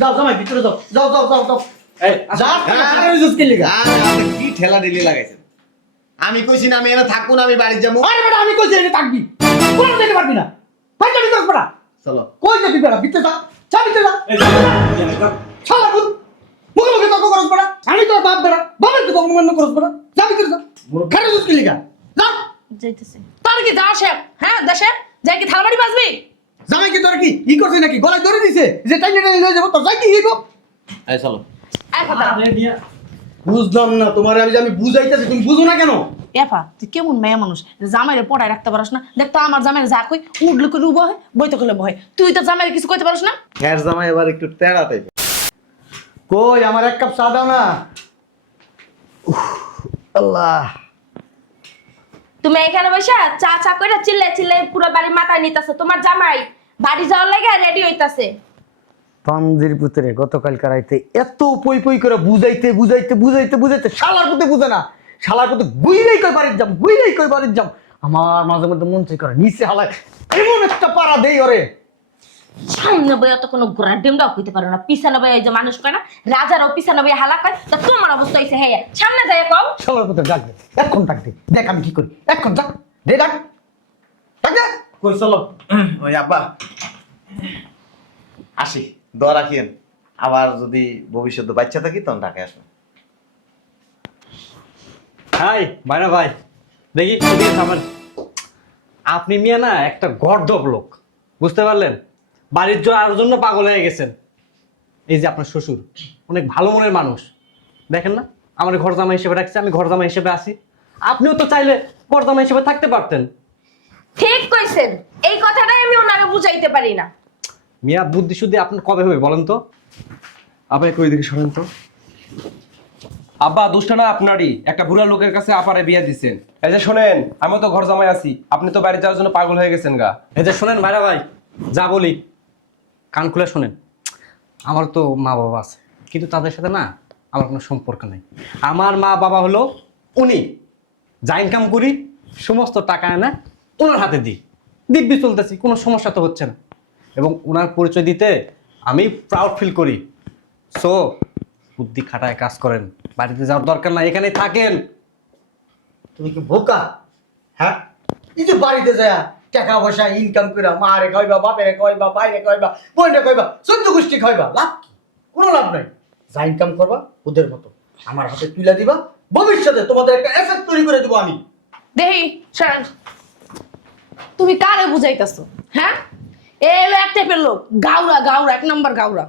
যাও জামাই ভিতরে যাও, যাও যাও যাও যাও। এই যা কি লিগা? আপনি কি ঠেলা ঢেলি লাগাইছেন? আমি কইছি না আমি এনে থাকবো না, আমি বাড়ি যাবো। আরে বেটা আমি কইছি এনে থাকবি, কোন যেতে পারবি না। ভাই যাবি তোর বেটা, চলো। কই যাবি বেটা? ভিতরে যা, যা ভিতরে যা। এই যা শালা বুদ, মুখে মুখে তর্ক করছ বেটা। আমি তোর বাপ বেটা, বাপের তো অপমান করছ বেটা। যা ভিতরে যা, খারে কি লিগা? যা। যাইতেছে তার কি যা আসে হ্যাঁ দেশে যাই কি থালবাড়ি বাজবি জামাই কি তোর কি ই করছে নাকি? গলায় ধরে দিছে যে টাইনে টাইনে লয়ে যাবো, তোর যাই কি হইব? এই চলো। এক কথা আরে মিয়া বুঝলাম না তোমার, আমি বুঝাইতেছি তুমি বুঝো না কেন? এফা তুই কেমন মেয়ে মানুষ জামাইরে পড়ায় রাখতে পারস না? দেখ তো আমার জামাইরে যা কই উঠলে করে উব হয়, বইতে করলে ভয়। তুই তো জামাইরে কিছু কইতে পারস না? হ্যাঁ জামাই এবার একটু তেড়া টাইপের। কই আমার এক কাপ চা দাও না। উফ, আল্লাহ। তুমি এখানে বসে চা চা করে চিল্লে চিল্লে পুরো বাড়ি মাথায় নিতেছে। তোমার জামাই বাড়ি যাওয়ার লাগে রেডি হইতাছে। পাঞ্জির পুত্রে গতকাল কারাইতে এত পই পই করে বুঝাইতে বুঝাইতে বুঝাইতে বুঝাইতে শালার পুতে বুঝে না। শালার পুতে গুইলেই কই বাড়ির যাম, গুইলেই কই বাড়ির যাম। আমার মাঝে মধ্যে মন চাই করে নিচে হালায় এমন একটা পাড়া দেই ওরে। সামনে বইয়া তো কোনো ঘোড়ার ডিমটাও কইতে পারো না। পিছনে বইয়া যে মানুষ কয় না রাজারও পিছনে বইয়া হালা কয়, তা তোমার অবস্থা হইছে হ্যাঁ সামনে যাই কও। শালার পুতে ডাক দে, এখন ডাক দে, দেখ আমি কি করি। এখন ডাক দে, ডাক ডাক দে। কই চলো। ওই আব্বা আসি, দোয়া রাখিয়েন। আবার যদি ভবিষ্যতে বাচ্চা থাকি তখন ঢাকায় আসবেন। হাই ভাইরা ভাই, দেখি এদিকে থামেন। আপনি মিয়া না একটা গর্দভ লোক, বুঝতে পারলেন? বাড়ির জন্য পাগল হয়ে গেছেন। এই যে আপনার শ্বশুর অনেক ভালো মনের মানুষ, দেখেন না আমার ঘর জামাই হিসেবে রাখছে, আমি ঘর জামাই হিসেবে আসি। আপনিও তো চাইলে ঘর জামাই হিসেবে থাকতে পারতেন। ঠিক কইছেন, এই কথাটাই আমি ওনাকে বুঝাইতে পারি না। মিয়া বুদ্ধি শুদ্ধি আপনার কবে হবে বলেন তো? আপনি কই দিকে সরেন তো। আব্বা দোষটা না আপনারই, একটা বুড়া লোকের কাছে আপারে বিয়ে দিছেন। এই যে শোনেন, আমি তো ঘর জামাই আছি, আপনি তো বাড়ি যাওয়ার জন্য পাগল হয়ে গেছেন গা। এই যে শোনেন ভাইরা ভাই, যা বলি কান খুলে শোনেন। আমার তো মা বাবা আছে, কিন্তু তাদের সাথে না আমার কোনো সম্পর্ক নেই। আমার মা বাবা হলো উনি, যা ইনকাম করি সমস্ত টাকা এনে ওনার হাতে দিই, দিব্যি চলতেছি, কোনো সমস্যা তো হচ্ছে না। এবং ওনার পরিচয় দিতে আমি প্রাউড ফিল করি। সো বুদ্ধি খাটায় কাজ করেন, বাড়িতে যাওয়ার দরকার নাই, এখানেই থাকেন। তুমি কি বোকা? হ্যাঁ, এই যে বাড়িতে যায় টাকা পয়সা ইনকাম করে মারে খাইবা, বাপেরে খাইবা, বাইরে খাইবা, বোনরে খাইবা, চোদ্দ গোষ্ঠী খাইবা, লাভ কি? কোনো লাভ নাই। যা ইনকাম করবা ওদের মতো আমার হাতে তুলে দিবা, ভবিষ্যতে তোমাদের একটা অ্যাসেট তৈরি করে দেবো আমি। দেহি শান তুমি কারে বুঝাইতাছো হ্যাঁ? এলো এক টাইপের লোক, গাউরা গাউরা, এক নম্বর গাউরা।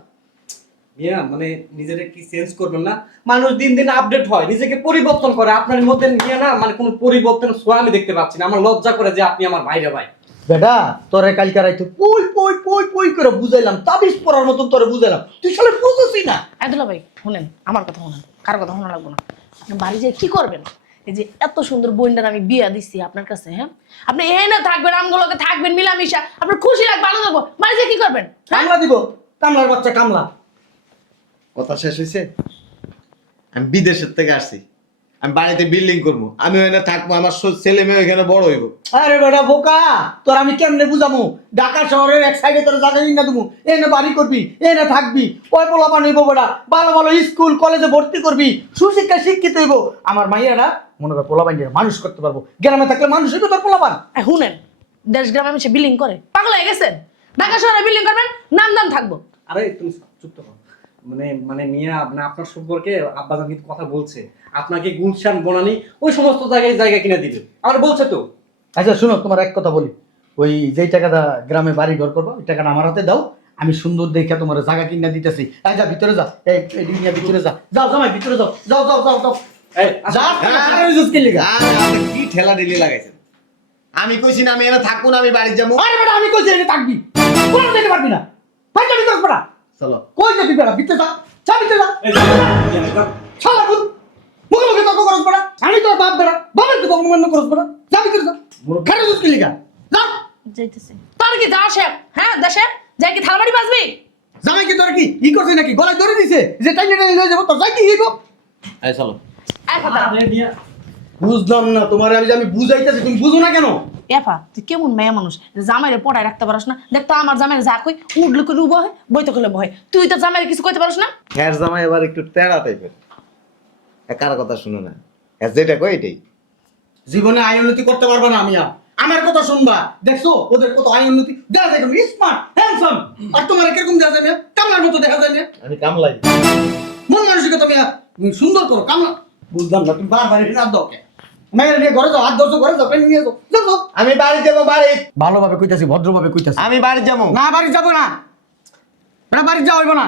মিয়া মানে নিজেকে কি চেঞ্জ করবেন না? মানুষ দিন দিন আপডেট হয়, নিজেকে পরিবর্তন করে। আপনার মধ্যে নিয়ে না মানে কোনো পরিবর্তন ছোঁয়া আমি দেখতে পাচ্ছি না। আমার লজ্জা করে যে আপনি আমার ভাইরা ভাই। বেটা তোরে কালকে রাইতে পই পই পই পই করে বুঝাইলাম, তাবিজ পড়ার মতন তোরে বুঝাইলাম, তুই শালা বুঝছিস না। আব্দুল্লাহ ভাই শুনেন, আমার কথা শুনেন, কার কথা শোনা লাগবে না। আপনি বাড়ি যেয়ে কি করবেন? এই যে এত সুন্দর বোনটার আমি বিয়া দিচ্ছি আপনার কাছে, হ্যাঁ আপনি এনে থাকবেন, আমগুলোকে থাকবেন মিলামিশা, আপনার খুশি লাগবে, আনন্দ লাগবে। বাড়ি যেয়ে কি করবেন? কামলা দিব, কামলার বাচ্চা কামলা। কথা শেষ হয়েছে? আমি বিদেশের থেকে আসছি, আমি বাড়িতে বিল্ডিং করবো, আমি ওখানে থাকবো, আমার ছেলে মেয়ে ওইখানে বড় হইব। আরে বেটা বোকা, তোর আমি কেমনে বুঝামু? ঢাকা শহরের এক সাইডে তোর জায়গা কিনা দেবো, এনে বাড়ি করবি, এনে থাকবি, কয় পোলাপান হইব বেটা, ভালো ভালো স্কুল কলেজে ভর্তি করবি, সুশিক্ষা শিক্ষিত হইব। আমার মাইয়ারা মনে কর পোলাপান মানুষ করতে পারবো, গ্রামে থাকলে মানুষ হইবে তোর পোলাপান। শুনেন, দেশ গ্রামে আমি সে বিল্ডিং করে পাগল হয়ে গেছেন। ঢাকা শহরে বিল্ডিং করবেন, নাম দাম থাকবো। আরে তুমি চুপ তো করো। মানে মানে মিয়া মানে আপনার সম্পর্কে আব্বাজান কিন্তু কথা বলছে, আপনাকে গুলশান বনানি ওই সমস্ত জায়গা কিনে দিবে আমার বলছে তো। আচ্ছা শুনো, তোমার এক কথা বলি, ওই যেই টাকাটা গ্রামে বাড়ি ঘর করবো ওই টাকাটা আমার হাতে দাও, আমি সুন্দর দেখে তোমার জায়গা কিনা দিতেছি। যা ভিতরে যা, এই দুনিয়া ভিতরে যা, যাও জামাই ভিতরে যাও, যাও যাও যাও যাও। এই যা আপনি কি ঠেলা ঢেলি লাগাইছেন? আমি কইছি না আমি এনে থাকবো না, আমি বাড়ি যাবো। আরে বেটা আমি কইছি এনে থাকবি, কোন যেতে পারবি না। ভাই যাবি তোর বেটা, চলো। কই যাবি বেটা? ভিতরে যা, যা ভিতরে যা। এই যে, শালা বুদ, মুখে মুখে তর্ক করছ বেটা। আমি তোর বাপ বেটা, বাপের তো অপমান করছ বেটা। যা ভিতরে যা, খারে কি লিগা? যা। যাইতেছে তার কি যা আসে হ্যাঁ দেশে যাই কি থালবাড়ি বাজবি? জামাই কি তোর কি ই করছে নাকি? গলায় ধরে দিছে যে টাইনে টাইনে লয়ে যাবো, তোর যাই কি হইব? এই চলো। এক কথা আরে মিয়া বুঝলাম না তোমার আমি বুঝাইতেছি তুমি বুঝো না কেন? এফা তুই কেমন মেয়ে মানুষ জামাইরে পড়ায় রাখতে পারস না? দেখ তো আমার জামাইরে যা কই উঠলে করে বহে বইতে করলে বহে, তুই তো জামাইরে কিছু কইতে পারস না? হ্যাঁ জামাই এবার একটু তেড়া টাইপের, কার কথা শুনো না, যেটা কই এটাই। জীবনে আয় উন্নতি করতে পারবো না আমি আর। আমার কথা শুনবা, দেখছো ওদের কত আয় উন্নতি দেখা যায়, স্মার্ট হ্যান্ডসাম, আর তোমার কিরকম দেখা যায় না? কামলার মতো দেখা যায় না? আমি কামলাই। মন মানসিকতা তুমি সুন্দর করো, কামলা। বুঝলাম না তুমি বারবার এখানে হাত দাও কে? মেয়ের নিয়ে ঘরে যাও, হাত ধরছো ঘরে যাও, পেন নিয়ে যাও, যাও যাও। আমি বাড়ি যাবো, বাড়ি। ভালোভাবে কইতাছি, ভদ্রভাবে কইতাছি। আমি বাড়ি যাবো। না বাড়ি যাবো না, এটা বাড়ি যাওয়া হইব না।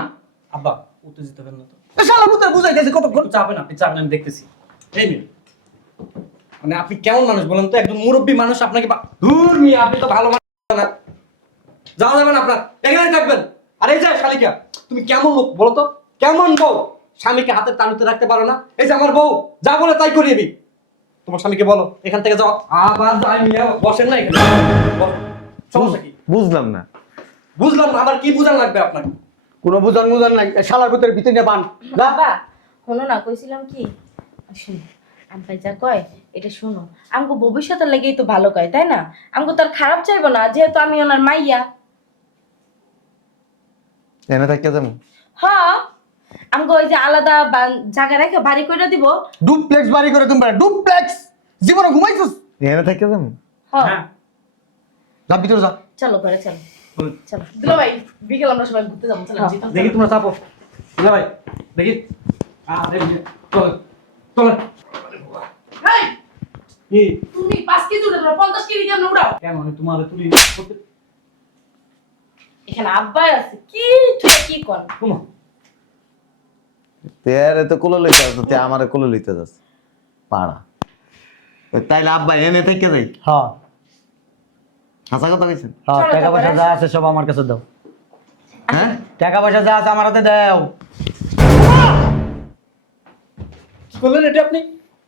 আব্বা উত্তেজিত হবেন না তো। এ শালা পুত্র বুঝাইতেছি কতক্ষণ। একটু চাপেন, আপনি চাপেন, আমি দেখতেছি। এই মেয়ে, মানে আপনি কেমন মানুষ বলেন তো? একজন মুরব্বী মানুষ আপনাকে দূর নিয়ে, আপনি তো ভালো মানুষ না। যাওয়া যাবেন আপনার, এখানে থাকবেন। আর এই যে শালিকা, তুমি কেমন লোক বলো তো? কেমন বউ? স্বামীকে হাতের তালুতে রাখতে পারো না? এই যে আমার বউ যা বলে তাই করিয়ে দিই। তোমার স্বামীকে বলো এখান থেকে যাও। আবার যাই নিয়ে বসেন না এখানে। বসেন। সমস্যা কি? বুঝলাম না। বুঝলাম না, আবার কি বুঝান লাগবে আপনার? কোনো বুঝান নাই, শালার ভিতরে ভিতরে নিয়ে বান। বাবা শোনো না, কইছিলাম কি, শোনো আব্বাই যা কয় এটা শোনো, আমগো ভবিষ্যতের লাগেই তো ভালো কয়, তাই না? আমগো তো আর খারাপ চাইবো না, যেহেতু আমি ওনার মাইয়া। এনে থাকতে যাবো। হ্যাঁ, আমগো ওই যে আলাদা জায়গা রেখে বাড়ি কইরা দিব। ডুপ্লেক্স বাড়ি করে তুমি, ডুপ্লেক্স। জীবনে ঘুমাইছিস? এনে থাকতে যাবো। হ্যাঁ যা ভিতরে যা। চলো ঘরে চলো, চলো। দুলা ভাই বিকেল আমরা সবাই ঘুরতে যাবো, চলো জিতাম। দেখি তোমরা চাপো। বুঝলে ভাই, দেখি। চলো চলো। এই কি? তুমি 5 কেজি উঠাও, 50 কেজি কেমন উঠাও? কেন আমি তোমার তুলি করতে এখানে আব্বাই আছে, কি তুই কি কর? ঘুমো। তেরে তো কোলে লইতে যাস, তে আমারে কোলে লইতে যাস। পাড়া। তাইলে আব্বা এনে থেকে যাই। হ্যাঁ হাসা কথা কইছেন? হ্যাঁ, চলো, টাকা পয়সা তারপরে? যা আছে সব আমার কাছে দাও। হ্যাঁ? টাকা পয়সা যা আছে আমার হাতে দাও। কি করলেন এটা আপনি?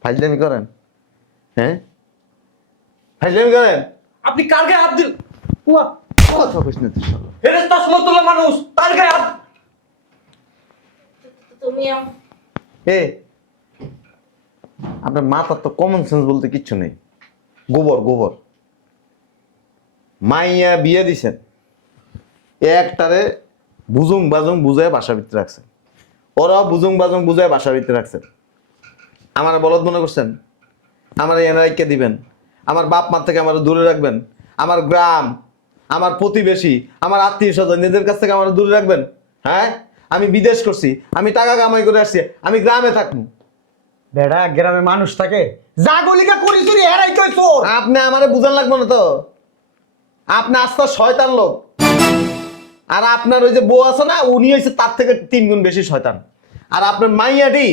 ফাইজলামি করেন? হ্যাঁ? ফাইজলামি করেন? আপনি কার গায়ে হাত দিল? উয়া, কথা কইছ না তুই শালা। ফেরেশতা সমতুল্য মানুষ, তার গায়ে হাত। তুমি এ আপনার মাথার তো কমন সেন্স বলতে কিচ্ছু নেই। গোবর গোবর। মাইয়া বিয়ে দিছেন, একটারে বুজুং বাজুং বুঝায় বাসা ভিতরে রাখছেন, ওরাও বুজুং বাজুং বুঝায় বাসা ভিতরে রাখছেন। আমার বলদ মনে করছেন আমার এনআইকে দিবেন? আমার বাপ মা থেকে আমার দূরে রাখবেন? আমার গ্রাম, আমার প্রতিবেশী, আমার আত্মীয় স্বজন এদের কাছ থেকে আমার দূরে রাখবেন? হ্যাঁ, আমি বিদেশ করছি, আমি টাকা কামাই করে আসছি, আমি গ্রামে থাকবো। বেড়া গ্রামে মানুষ থাকে, যা গলিকা করি চুরি এরাই কই চোর। আপনি আমারে বুঝান লাগবে না তো, আপনি আস্তা শয়তান লোক। আর আপনার ওই যে বউ আছে না, উনি হয়েছে তার থেকে 3 গুণ বেশি শয়তান। আর আপনার মাইয়াটি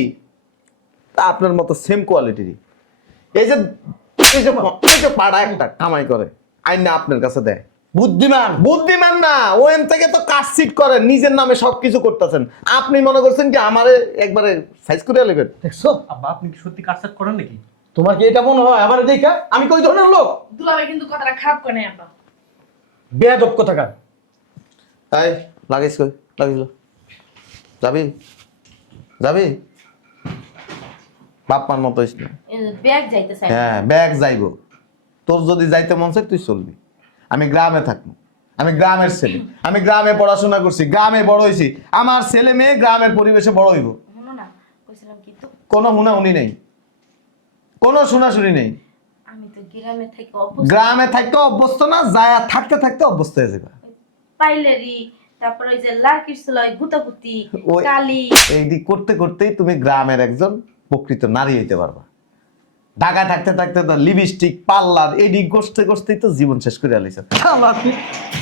তা আপনার মতো সেম কোয়ালিটিরই। এই যে পাড়া একটা কামাই করে আইন না আপনার কাছে দেয়। বুদ্ধিমান। বুদ্ধিমান না, ওখান থেকে তো কাজ সিট করেন, নিজের নামে সবকিছু করতেছেন। আপনি মনে করছেন কি আমারে একবারে সাইজ করে নেবেন? দেখছো আব্বা আপনি কি সত্যি কাজ করেন নাকি? তোমার কি এটা মনে হয় আবার দেখা আমি কই ধরনের লোক? দুলা ভাই কিন্তু কথাটা খারাপ করে নাই আব্বা। বেয়াদব কোথাকার। তাই লাগিস কই লাগিস যাবি যাবি বাপ্পার মতো হইস না। ব্যাগ যাইতে চাই। হ্যাঁ ব্যাগ যাইবো, তোর যদি যাইতে মন চায় তুই চলবি। আমি গ্রামে থাকবো, আমি গ্রামের ছেলে, আমি গ্রামে পড়াশোনা করছি, গ্রামে বড় হয়েছি। আমার ছেলে মেয়ে গ্রামের পরিবেশে বড় হইব। শোনো না, কইছিলাম কি তো, কোনো হুনাহুনি নেই, কোনো শোনাশুনি নেই। আমি তো গ্রামে থেকে অবস্থা গ্রামে থাকতে অভ্যস্ত না, যায় থাকতে থাকতে অভ্যস্ত হয়ে যাবে। পাইলেরি, তারপর ওই যে লার্কির সেলাই গুতাগুতি ওই- কালি। এইটি করতে করতেই তুমি গ্রামের একজন প্রকৃত নারী হইতে পারবা। ঢাকায় থাকতে থাকতে তো লিপস্টিক পার্লার এডি করতে করতেই তো জীবন শেষ করে আলাইছেন।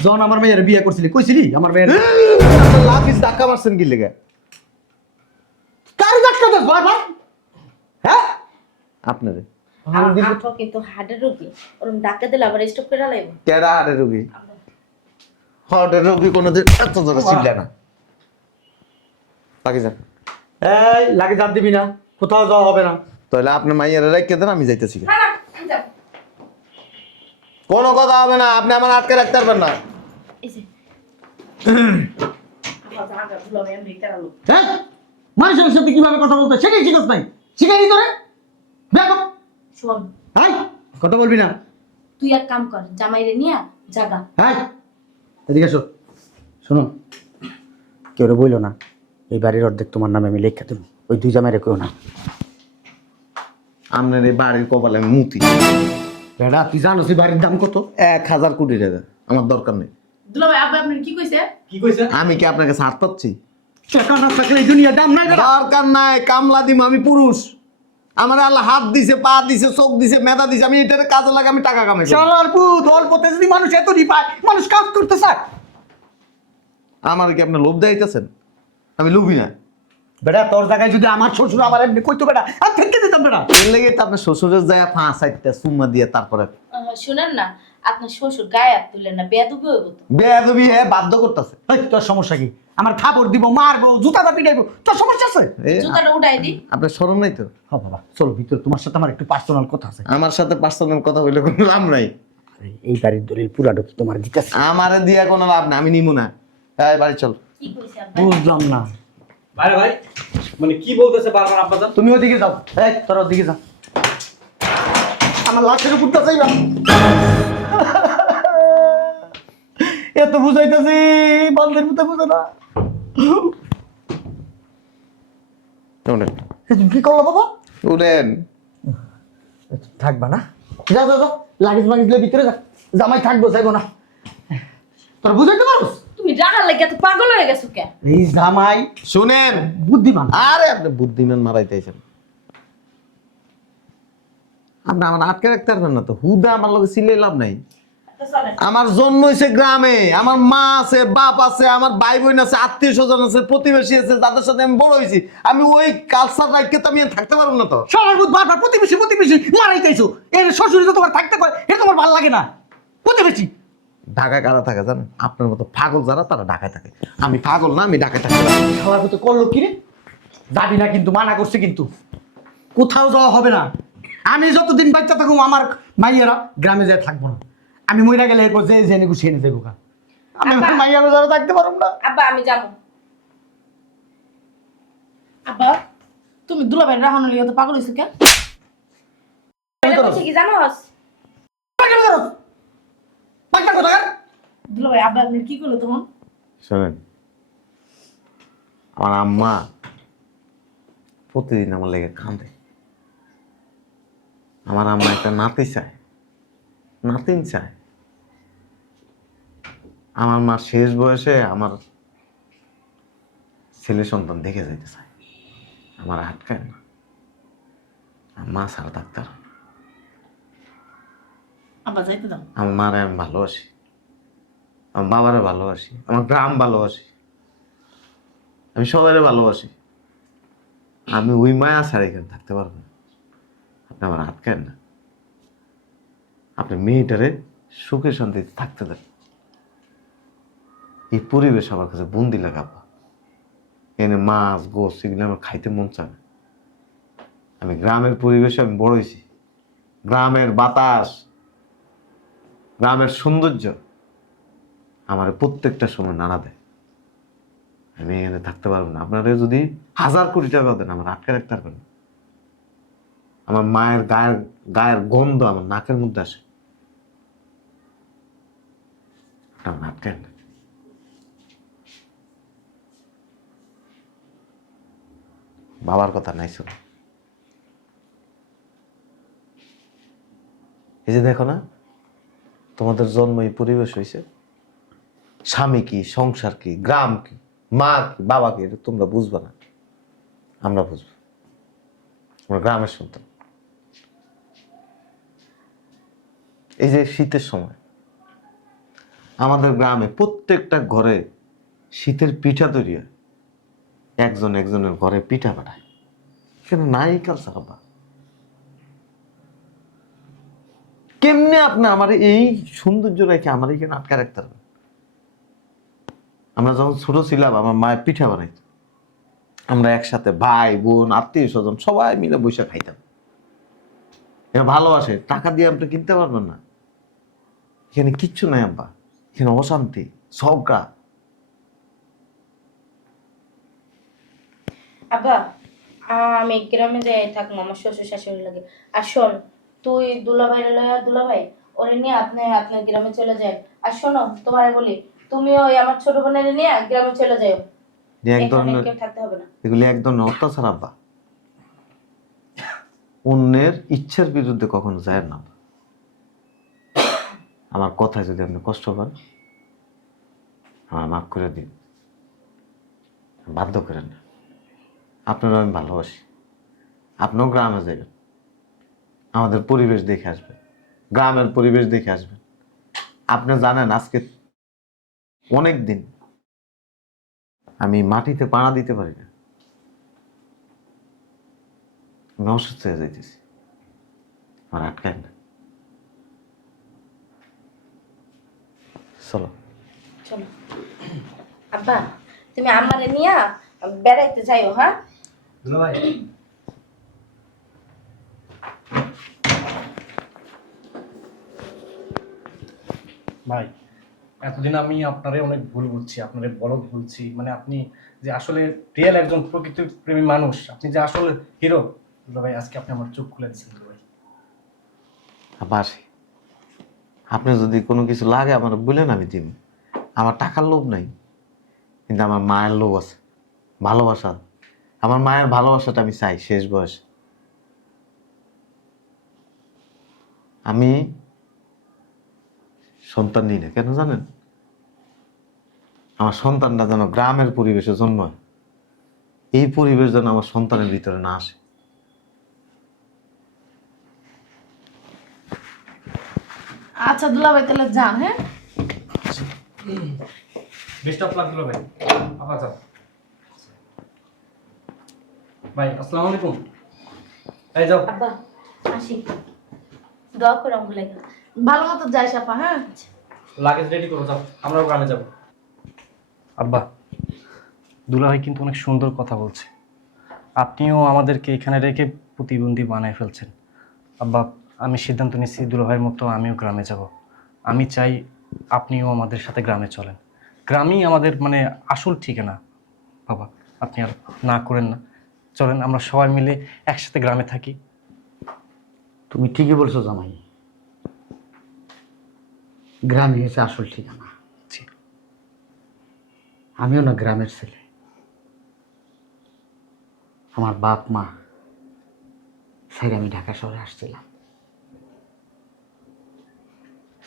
যখন আমার মেয়ের বিয়ে করছিলি কইছিলি আমার মেয়ের লাফিস ধাক্কা মারছেন কি লেগে? কার ধাক্কা দাস বারবার? হ্যাঁ আপনারে আপা কিন্তু হার্টের রোগী, ওরকম ধাক্কা দিলে আবার স্টপ করে লাইব। কেডা হাড়ের রোগী? হার্টের রোগী কোনোদিন এত জোরে ছিললে না। বাকি যান, এই লাগে জান দিবি না, কোথাও যাওয়া হবে না। তাহলে আপনার মাইয়ারে রাখতে দেন, আমি যাইতেছি। না না, আমি যাবো। কোনো কথা হবে না, আপনি আমার আটকে রাখতে পারবেন না। এই যে আপা জাগা দুলা ভাই এমনি কেরালো। হ্যাঁ মানুষের সাথে কিভাবে কথা বলতে সেটাই শিখছ নাই, শিখাইনি তোরে? দেখো শোন, হাই কথা বলবি না। তুই এক কাম কর, জামাইরে নিয়ে জাগা। হাই এদিকে এসো। শোনো, কেউ বইলো না এই বাড়ির অর্ধেক তোমার নামে আমি লেখা দেবো, ওই দুই জামাই রেখেও না। আপনার এই বাড়ির কপালে আমি মুতি। বেড়া তুই জানো সেই বাড়ির দাম কত? 1000 কোটি টাকা। আমার দরকার নেই। দুলাভাই আব্বা আপনার কি কইছে? কি কইছে? আমি কি আপনাকে ছাড় পাচ্ছি? টাকা না থাকলে এই দুনিয়ার দাম নাই বেড়া। দরকার নাই, কামলা দিম, আমি পুরুষ। আমার আল্লাহ হাত দিছে, পা দিছে, চোখ দিছে, মেধা দিছে, আমি এটার কাজে লাগে আমি টাকা কামাই করি। শালার পুত, অল্পতে যদি মানুষ এতই পায়, মানুষ কাজ করতে চায়। আমার কি আপনি লোভ দেখাইতেছেন? আমি লোভী না। বেটা তোর জায়গায় যদি আমার শ্বশুর আমার এমনি কইতো বেটা, আর থেকে দিতাম বেটা। এর লেগে তো আপনার শ্বশুরের জায়গা 5-8টা চুম্মা দিয়ে তারপরে শুনেন না, আপনার শ্বশুর গায়ে হাত তুললেন না, বেয়াদবি হইব তো। বেয়াদবি হ্যাঁ বাধ্য করতেছে। এই, তোর সমস্যা কি? আমার থাপড় দিব, মারবো, জুতাটা পিটাইবো, তোর সমস্যা আছে? জুতাটা উঠাই দি। আপনার শরম নাই তো? হ্যাঁ বাবা চলো ভিতরে, তোমার সাথে আমার একটু পার্সোনাল কথা আছে। আমার সাথে পার্সোনাল কথা হইলে কোনো লাভ নাই। আরে, এই বাড়ির দলিল পুরাটা কি তোমার দিতেছে? আমারে দিয়া কোনো লাভ নাই, আমি নিমু না। এই বাড়ি চল। কি কইছে আব্বা? বুঝলাম না। বাইরে ভাই, মানে কি বলতেছে বারবার আব্বাজান? তুমি ওদিকে যাও, এই তোর ওদিকে যাও। আমার লাশের উপরটা চাইবা। এত বুঝাইতেছি, বালদের মতো বুঝে না। উঠেন, এই, কি করলো বাবা? উঠেন। থাকবা না? যাও যাও যাও, লাগেজ মাগিজ লয়ে ভিতরে যা। জামাই থাকবো, যাইবো না। তোর বুঝাইতে পারোস? তুমি রাগার লাগে এত পাগল হয়ে গেছো কে? এই জামাই শুনেন, বুদ্ধিমান। আরে আপনি বুদ্ধিমান মারাইতেছেন। আপনি আমার আটকে রাখতে পারবেন না তো। হুদা আমার লোকে সিলে লাভ নাই। তো চলেন। আমার জন্ম হয়েছে গ্রামে, আমার মা আছে, বাপ আছে, আমার ভাই বোন আছে, আত্মীয় স্বজন আছে, প্রতিবেশী আছে, যাদের সাথে আমি বড় হয়েছি। আমি ওই কালচার রাখতে তো আমি আর থাকতে পারবো না তো। সর্বত বারবার প্রতিবেশী প্রতিবেশী মারাইতেছো। এর শ্বশুরে তো তোমার থাকতে কয়, এটা তোমার ভালো লাগে না। প্রতিবেশী ঢাকায় কারা থাকে জানেন? আপনার মতো পাগল যারা, তারা ঢাকায় থাকে। আমি পাগল না, আমি ঢাকায় থাকি না। খাওয়ার মতো করলো কি রে? যাবি না কিন্তু, মানা করছে কিন্তু। কোথাও যাওয়া হবে না। আমি যতদিন বাচ্চা থাকুম আমার মাইয়েরা গ্রামে যায় থাকবো না। আমি মইরা গেলে এরপর যে জেনে গুছিয়ে এনে যাবো। আমি আব্বা। আমার মাইয়ারা যারা থাকতে পারবো না। আব্বা আমি যাবো। আব্বা তুমি দুলাভাই রাহানো লিয়ে তো পাগল হইছো কে? এটা কইছে কি জানোস? পাঁচটা কথা কার? দুলাভাই আব্বা আপনি কি করলো তখন? শোনেন, আমার আম্মা প্রতিদিন আমার লেগে কাঁদে। আমার আম্মা একটা নাতি চায়, নাতিন চায়। আমার মা শেষ বয়সে আমার ছেলে সন্তান দেখে যাইতে চায়, আমার আটকায় না। আমার মা ছাড়া ডাক্তার। আব্বা যাইতে দাও। আমার মারে আমি ভালোবাসি, আমার বাবারে ভালোবাসি, আমার গ্রাম ভালোবাসি, আমি সবাইরে ভালোবাসি। আমি ওই মায়া ছাড়া এখানে থাকতে পারবো না। আপনি আমার আটকায় না। আপনি মেয়েটারে সুখে শান্তিতে থাকতে দেন। এই পরিবেশ আমার কাছে বন্দি লাগে আব্বা। এখানে মাছ গোস এগুলো আমার খাইতে মন চায় না। আমি গ্রামের পরিবেশে আমি বড় হয়েছি। গ্রামের বাতাস, গ্রামের সৌন্দর্য আমার প্রত্যেকটা সময় নাড়া দেয়। আমি এখানে থাকতে পারবো না। আপনারা যদি 1000 কোটি টাকা দেন, আমার আটকে রাখতে পারবেন না। আমার মায়ের গায়ের গন্ধ আমার নাকের মধ্যে আসে। আমার আটকেন না। বাবার কথা নাই শুনো। এই যে দেখো না, তোমাদের জন্ম এই পরিবেশ হয়েছে। স্বামী কি, সংসার কি, গ্রাম কি, মা কি, বাবা কি, এটা তোমরা বুঝবা না, আমরা বুঝবো। আমরা গ্রামের সন্তান। এই যে শীতের সময় আমাদের গ্রামে প্রত্যেকটা ঘরে শীতের পিঠা তৈরি হয়। একজন একজনের ঘরে পিঠা পাঠায়। এখানে নাই কালচার আব্বা। কেমনে আপনি আমার এই সৌন্দর্য রেখে আমার এখানে আটকে রাখতে পারবেন? আমরা যখন ছোট ছিলাম, আমার মায়ের পিঠা বানাইত। আমরা একসাথে ভাই বোন আত্মীয় স্বজন সবাই মিলে বসে খাইতাম। এরা ভালোবাসে। টাকা দিয়ে আপনি কিনতে পারবেন না। এখানে কিচ্ছু নাই আব্বা। এখানে অশান্তি, ঝগড়া। আব্বা আমি গ্রামে যাই থাকবো, আমার শ্বশুর শাশুড়ি লাগে। আর শোন, তুই দুলাভাইরে লইয়া দুলাভাই ওরে নিয়ে আপনি আপনার গ্রামে চলে যায়। আর শোনো তোমারে বলি, তুমিও ওই আমার ছোট বোনের নিয়ে গ্রামে চলে যাও। এক এখানে ধরনের কেউ থাকতে হবে না। এগুলি এক ধরনের অত্যাচার আব্বা। অন্যের ইচ্ছার বিরুদ্ধে কখনো যায় না। আমার কথায় যদি আপনি কষ্ট পান, আমার মাফ করে দিন, বাধ্য করেন না। আপনারও আমি ভালোবাসি। আপনিও গ্রামে যাবেন, আমাদের পরিবেশ দেখে আসবেন, গ্রামের পরিবেশ দেখে আসবেন। আপনি জানেন আজকে অনেক দিন আমি মাটিতে পাড়া দিতে পারি না, আমি অসুস্থ হয়ে যাইতেছি। আমার আটকায় না। চলো চলো আব্বা, তুমি আমারে নিয়ে বেড়াইতে যাইও। হ্যাঁ ভাই ভাই, এতদিন আমি আপনারে অনেক ভুল বলছি, আপনারে বলদ বলছি, মানে আপনি যে আসলে রিয়েল একজন প্রকৃত প্রেমী মানুষ, আপনি যে আসলে হিরো। ভাই আজকে আপনি আমার চোখ খুলে দিচ্ছেন ভাই। বাসি, আপনি যদি কোনো কিছু লাগে আমার বলেন, আমি দিব। আমার টাকার লোভ নাই, কিন্তু আমার মায়ের লোভ আছে, ভালোবাসা। আমার মায়ের ভালোবাসাটা আমি চাই শেষ বয়সে। আমি সন্তান নিই না কেন জানেন? আমার সন্তানটা যেন গ্রামের পরিবেশে জন্মায়, এই পরিবেশ যেন আমার সন্তানের ভিতরে না আসে। আচ্ছা দুলাভাই তাহলে যান। হ্যাঁ ডিস্টার্ব লাগলো ভাই, আবার যাও। ভাই আসসালামু আলাইকুম। এই যাও। আব্বা আসি, দোয়া করো আমাকে লাগে। ভালো মতো যাই সাপা। হ্যাঁ লাগেজ রেডি করো, যাও, আমরাও গ্রামে যাব। আব্বা, দুলাভাই কিন্তু অনেক সুন্দর কথা বলছে, আপনিও আমাদেরকে এখানে রেখে প্রতিবন্ধী বানায় ফেলছেন। আব্বা, আমি সিদ্ধান্ত নিচ্ছি দুলাভাইয়ের মতো আমিও গ্রামে যাব। আমি চাই আপনিও আমাদের সাথে গ্রামে চলেন। গ্রামই আমাদের মানে আসল ঠিকানা। বাবা, আপনি আর না করেন না, চলেন আমরা সবাই মিলে একসাথে গ্রামে থাকি। তুমি ঠিকই বলছো জামাই, গ্রামে এসে আসল ঠিকানা। জি। আমিও না গ্রামের ছেলে। আমার বাপ মা ছেড়ে আমি ঢাকা শহরে আসছিলাম,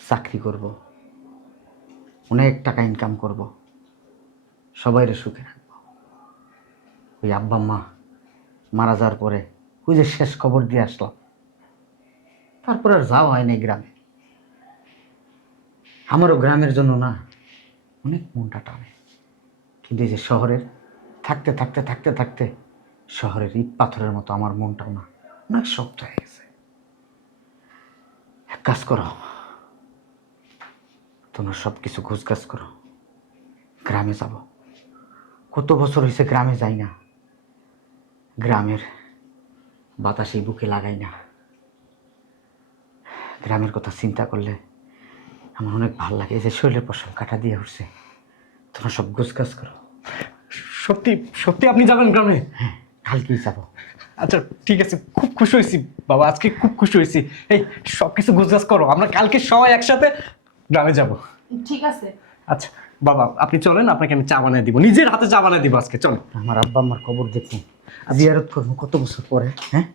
চাকরি করব, অনেক টাকা ইনকাম করব, সবাইরে সুখে রাখবো। ওই আব্বা মা মারা যাওয়ার পরে ওই যে শেষ খবর দিয়ে আসলাম, তারপর আর যাওয়া হয়নি গ্রামে। আমারও গ্রামের জন্য না অনেক মনটা টানে, কিন্তু এই যে শহরের থাকতে থাকতে থাকতে থাকতে শহরের ইট পাথরের মতো আমার মনটাও না অনেক শক্ত হয়ে গেছে। এক কাজ করো, তোমরা সব কিছু গোছগাছ করো, গ্রামে যাব। কত বছর হয়েছে গ্রামে যাই না, গ্রামের বাতাসে বুকে লাগাই না। গ্রামের কথা চিন্তা করলে আমার অনেক ভালো লাগে। এই যে শরীরের পশম কাটা দিয়ে উঠছে, তোমরা সব গোছগাছ করো। সত্যি সত্যি আপনি যাবেন গ্রামে? হ্যাঁ, কালকেই যাবো। আচ্ছা ঠিক আছে, খুব খুশি হয়েছি বাবা, আজকে খুব খুশি হয়েছি। এই সব কিছু গুজগাছ করো, আমরা কালকে সবাই একসাথে গ্রামে যাব। ঠিক আছে। আচ্ছা বাবা, আপনি চলেন, আপনাকে আমি চা বানিয়ে দিব, নিজের হাতে চা বানিয়ে দিব আজকে, চলেন। আমার আব্বা আম্মার খবর দেখুন, জিয়ারত করবো কত বছর পরে। হ্যাঁ,